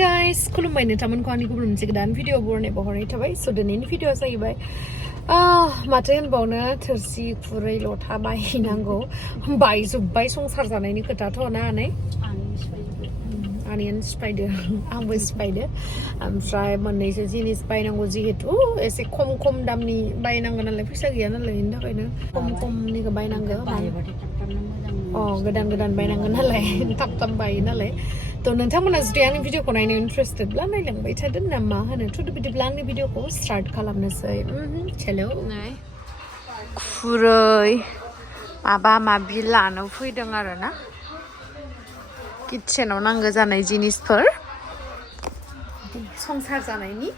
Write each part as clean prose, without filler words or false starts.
guys, खुलुमबाय नोंथांमोनखौ आंनि गुबुन मोनसे गोदान भिडिअ बरनायबो हरनाय थाबाय स' दिनैनि भिडिअआ जाहैबाय माथो होनबावनो थोरसि खुरै लथा बायनांगौ बायजोब्बाय संसार जानायनि खोथाथ' ना आनै आनैयानो सिफायदो आंबो सिफायदो ओमफ्राय मोननैसो जिनिस बायनांगौ जिहेतु एसे खम दामनि बायनांगौ नालाय फैसा गैया नालाय बेनि थाखायनो खमनिखौ बायनांगौ गोदान बायनांगौ नालाय थाब बायो नालाय थ' नोंथांमोना जुदि आंनि भिडिअखौ नायनो इन्टारेस्टेडब्ला नायलांबाय थादो ना मा होनो थ' बिदिब्ला आंनि भिडिअखौ स्टार्ट खालामनोसै हेलौ खुरै माबा माबि लानो फैदों आरो ना किटचेनाव नांगौ जानाय जिनिसफोर संसार जानायनि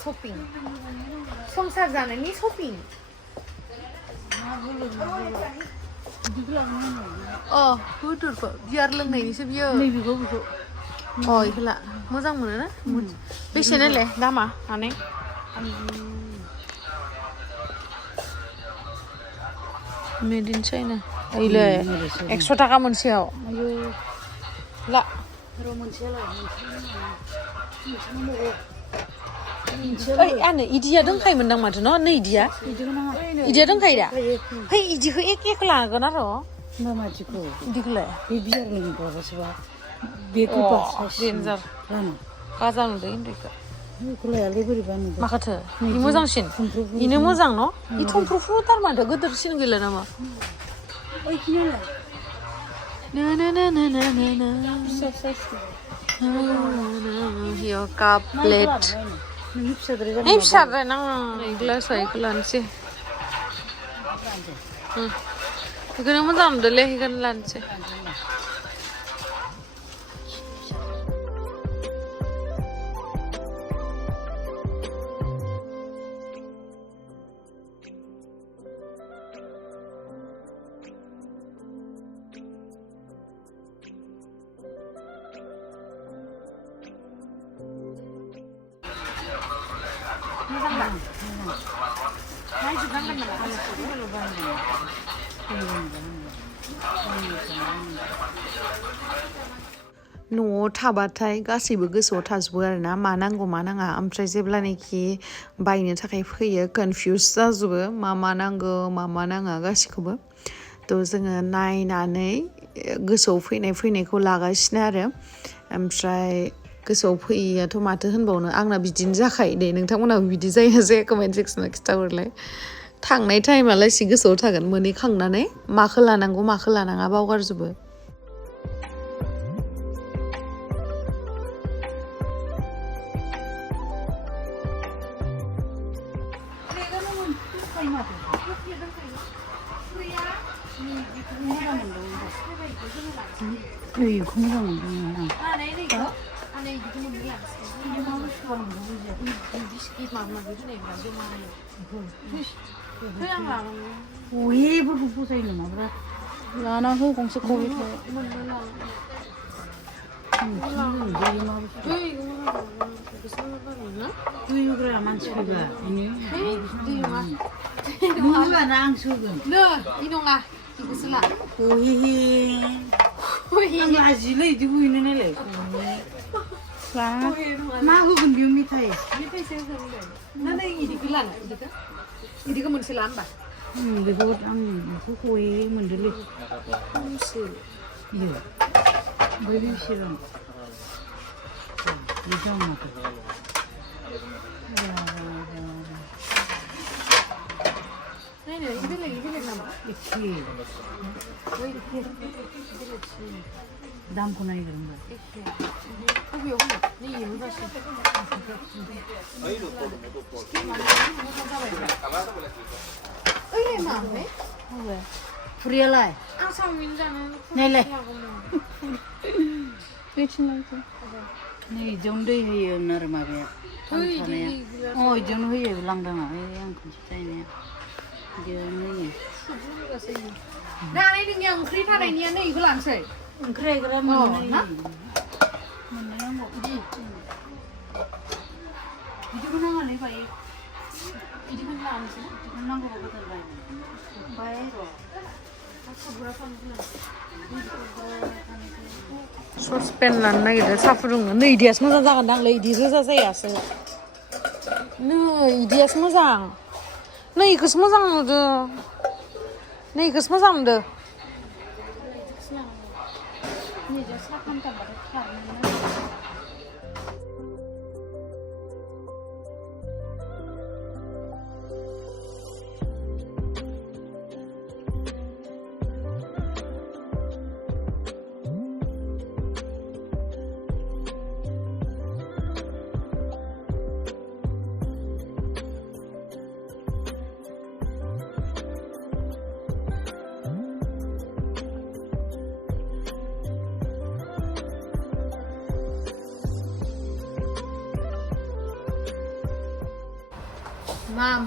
शपिं हुदुरखौ बियार लोंनायनिसो बियो बेखौ इखौला मोजां मोनो ना बेसेनोलाय दामा माने मेड इन चाइना ओइले 100 थाखा मोनसेयाव ला ओइ आनो इदिया दंखायोमोन दां माथो न' नै इदिया दंखायो दा है इदिखौ एखेखौ लागोन आरो इदिखौलाय बे बियार लोंग्राबासोबा बेखौ डेन्जार गाजा नुदों इन्दैखौ लायालै बोरैबा नुदों माखाथो इ मोजांसिन इनो मोजां न' इ थंफ्रुफ्रु थारमाथो गोदोरसिन गैला नामा Your cup plate. Ini besar nang gelas aku lanci. Ikan yang mana dulu ikan lanci. न'आव थाबाथाय गासैबो गोसोआव थाजोबो आरोना मा नांगौ मा नाङा ओमफ्राय जेब्लानाखि बायनो थाखाय फैयो कनफिउज जाजोबो मा नांगौ मा नाङा गासिखौबो थ' जोङो नायनानै गोसोआव फैनायखौ लागासिनो आरो ओमफ्राय गोसोआव फैयैयाथ' माथो होनबावनो आंना बिदिनो जाखायो दे नोंथांमोनाबो बिदि जायो जाया कमेन्ट सेक्सनाव खिथाहरलाय थांनाय टाइमालासि गोसोआव थागोन मोनहैखांनानै माखौ लानांगौ माखौ लानाङा बावगारजोबो 이거 모자 뭔데? 왜 부부서 있는 거야? 나나 그 공식 거기 돼. 이거 그래 안 치고 아니. 누가 랑 수근. 너 이놈아 이거 쓸라. Ang azile di bu ini nele. Lah, mahu pun dia mitai. Mitai saya sendiri. Nana ini kelan, ini kamu silam bah. Betul, aku kue mendeli. Musil. Iya. Beli siram. Ini jangan apa. ini nama. Iki. दाम को नहीं करूँगा। अभी हो ना नहीं ये मुझे अरे माम में फ्रीला है आसाम में जाना नहीं ले बेचने लगे नहीं जोंडे है ये नरमा भी oh जोंडे है ये लंगड़ना ये yang kuncinya dia ni nah ini yang cerita ini nih itu langsung kira-kira mana yang mau di itu mana ngalih baik itu kan langsung mana gua betul baik baik saucepan लानो नागिरदों साहा फुदुंनो नै इदियासो मोजां जागोनदांलै इदि रोजा जायासो नै इदियासो मोजां नै इखौसो मोजां नुदों नै इखौसो मोजां नुदों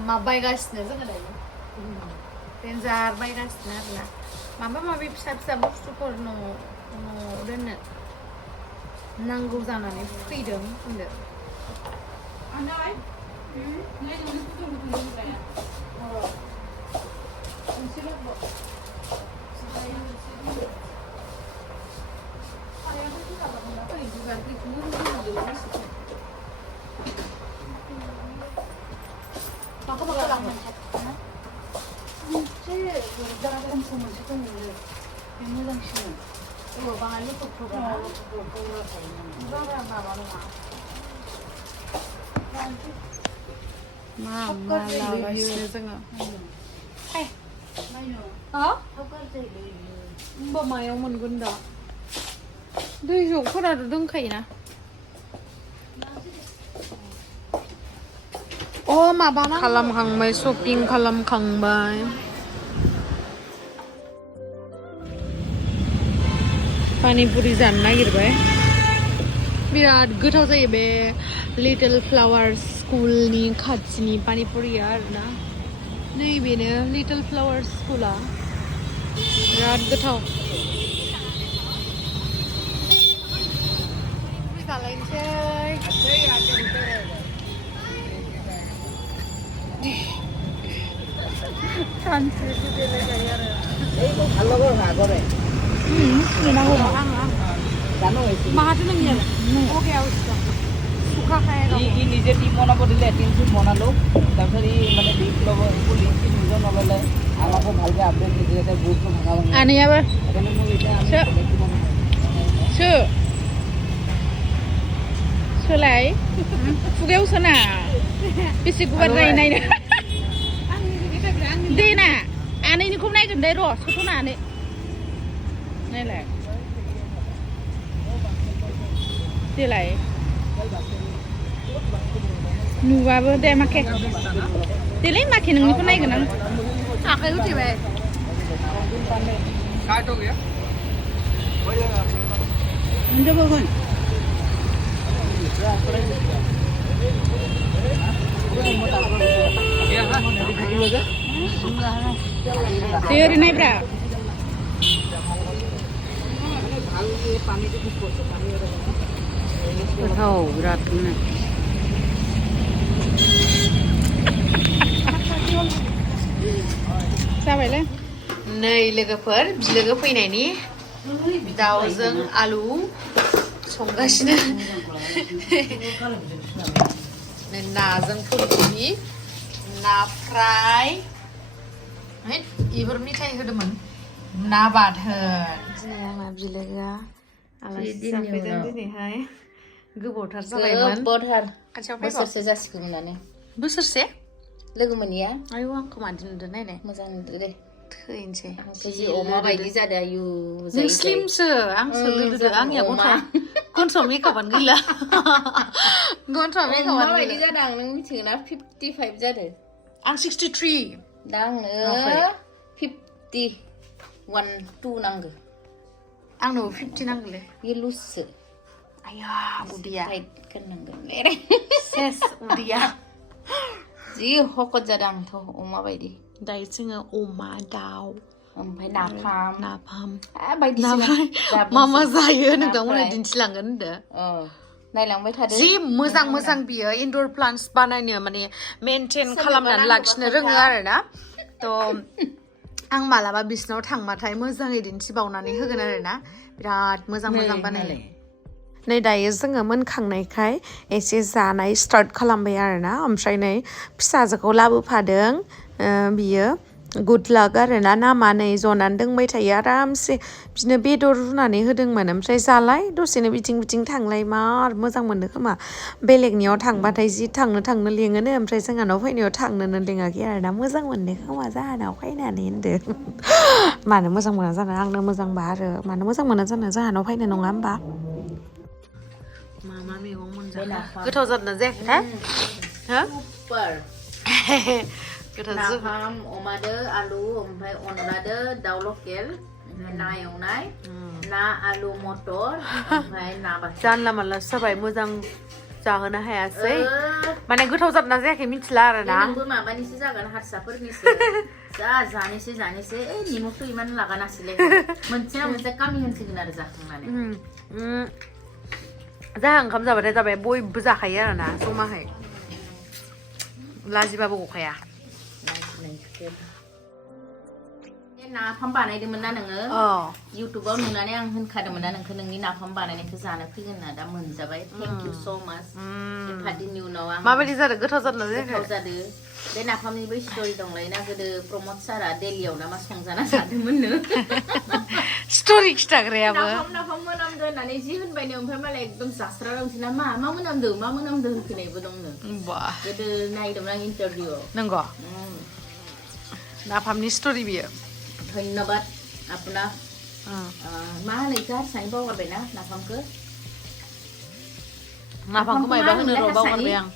मा बायगासिनो जोङो दायो देन्जार बायगासिनो आरोना माबा माबि फिसा फिसा बुस्थुफोर न'आव दोननो नांगौ जानानै फैदों होनदो मा लागासिनो जोङो होमबा मायाव मोनगोन दा दै जगफोराथ' दंखायोना माबा खालामखांबाय शपिं खालामखांबाय पानिपुरि जानो नागिरबाय बिराद गोथाव जायो बे लिटल फ्लावर स्कुलनि खाथिनि पानिपुरिया आरोना नैबेनो लिटल फ्लावर स्कुला बिराद गोथाव Mahal nang yan. Okay, I was suka kaya ako. Ini jadi mana boleh lihat ini mana lo. Tapi mana di pulau Buli ini juga nolai. Anak aku balik update ni dia tu buat tu mengalang. Ano ya ba? So lai. Fugai usana. Bisik buat nai. Dina. Ani ni kum nai kendai ro. Suka na ni. Nai lai. Delay. Nuwaबो दे माके देलै माके नोंनिखौ नायगोन आं आखाइ उठैबाय काट हो गया मुझे बगन तेरी नहीं ब्रा गोथाव बिरादनो जाबायलै नै लोगोफोर बिलोगो फैनायनि दाउजों आलु संगासिनो नाजों फुलकबि ना फ्राय इफोर मिथाइ होदोंमोन ना बाथोन दिनै आंना बिलोगोआ आलासि जाफैदों दिनैहाय गोबावथार जाबायमोन खाथियाव फैबा बोसोरसे जासिगौमोनानो बोसोरसे लोगो मोनैया आयौ आंखौ मादि नुदों नायनाय मोजां नुदो दे थैनोसै जि अमा बायदि जादों आयु नों स्लिमसो आंसो लोदोदो आंनिया गन्थ'आव मेकआपानो गैला गन्थ'आव मेकआपानो बायदि जादों आं नों मिथिगोना 55 जादों आं 63 दा आंनो 51-2 नांगौ आंनो 50 नांगौलै बे लुजसो आया उदैया टाइट गाननांगोन सेस उदैया जि हकत जादों आंथ' अमा बायदि दायो जोङो अमा दाउ ओमफ्राय नाफाम बायदिसिना मा जायो नोंथांमोना दिन्थिलांगोन होनदो नायलांबाय थादो जि मोजां बियो इनडोर प्लान्ट्स बानायनो माने मेनटेन खालामनानै लाखिनो रोङो आरोना थ' आं मालाबा बिसिनाव थांबाथाय मोजाङै दिन्थिबावनानै होगोन आरोना बिराद मोजां बानायो नै दायो जोङो मोनखांनायखाय एसे जानाय स्टार्ट खालामबाय आरोना ओमफ्राय नै फिसाजोखौ लाबोफादों बियो गुड लाक आरोना नामा नै जनानै दोंबाय थायो आरामसे बिदिनो बेदर रुनानै होदोंमोन ओमफ्राय जालाय दसेनो बिथिं बिथिं थांलाय मार मोजां मोनदों खोमा बेलेगनियाव थांबाथाय जि थांनो लेङोनो ओमफ्राय जोंहानाव फैनायाव थांनोनो लेङाखै आरोना मोजां मोनदों खोमा जोंहानाव फैनानै होनदों मानो मोजां मोना जानो आंनो मोजांबा आरो मानो मोजां मोना जानो जोंहानाव फैनो नङा होमबा मा मैगं मोनजाखो गोथाव जादोंना जायाखैथाय हो गोथाव नाफाम अमादो आलु ओमफ्राय अनलादो दाउ लकेल ना एवनाय ना आलु मटर ओमफ्राय ना बाथोन जानला मानला जाबाय मोजां जाहोनो हायासै माने गोथाव जादोंना जायाखै मिथिला आरोना नोंबो माबानिसो जागोन हारसाफोरनिसो जा जानोसै निमुखौ इमान लागानासैलै मोनसे कामि होनसिगोन आरो जाखांनानै जाहा ओंखाम जाबाथाय जाबाय बयबो जाखायो आरोना जमाहाय लाजिबाबो गखाया नाफाम बानायदोंमोन ना नोङो इउटुबाव नुनानै आं होनखादोंमोन ना नोंखौ नोंनि नाफाम बानायनायखौ जानो फैगोन ना दा मोनजाबाय थेंक इउ स' माच एफा दिननि उनाव आं माबायदि जादों गोथाव जादोंना जायाखै गोथाव जादों बे नाफामनिबो स्ट'रि दंलाय ना गोदो प्रमद सारा दिल्लीयाव ना मा संजाना जादोंमोननो स्ट'रि खिथाग्रायाबो नाफाम मोनामदो होननानै जि होनबायनो ओमफ्राय मालाय एकदम जास्रा दंसैना मा मोनामदो होनखोनायबो दंनो गोदो नायदोंमोन आं इन्टारभिउआव नंगौ नाफामनि स्ट'रि बियो धन्यबाद आपना मा होनो इखो हारसानि बावगारबायना नाफामखौ मायबा होनो र' बावगारबाय आं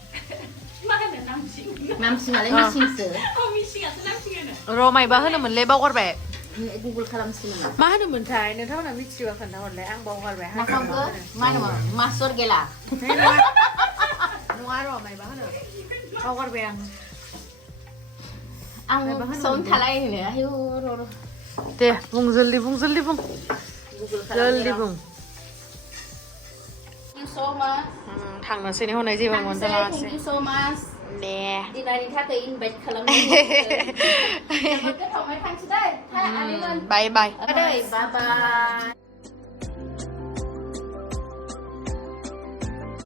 नामसिङालाय मिसिंसो र' मायबा होनोमोनलै बावगारबाय गुगल खालामसिगोन मा होनोमोनथाय नोंथांमोना मिथियोबा खोन्थाहरलाय आं बावगारबाय नाफामखौ मा होनोमोन मासर गेला नङा र' मायबा होनो बावगारबाय आं सौन थालाय होनो आयौ र' दे बुं जल्दि बुं गुगल जल्दि बुं Thank you so much. थांनोसै ने हनै जेबो मोनजालासै Thank you so much. दे दिनानि थाखाय इनभाइट खालामनाय गोथावै थांसै दै बाय बाय बाय बाय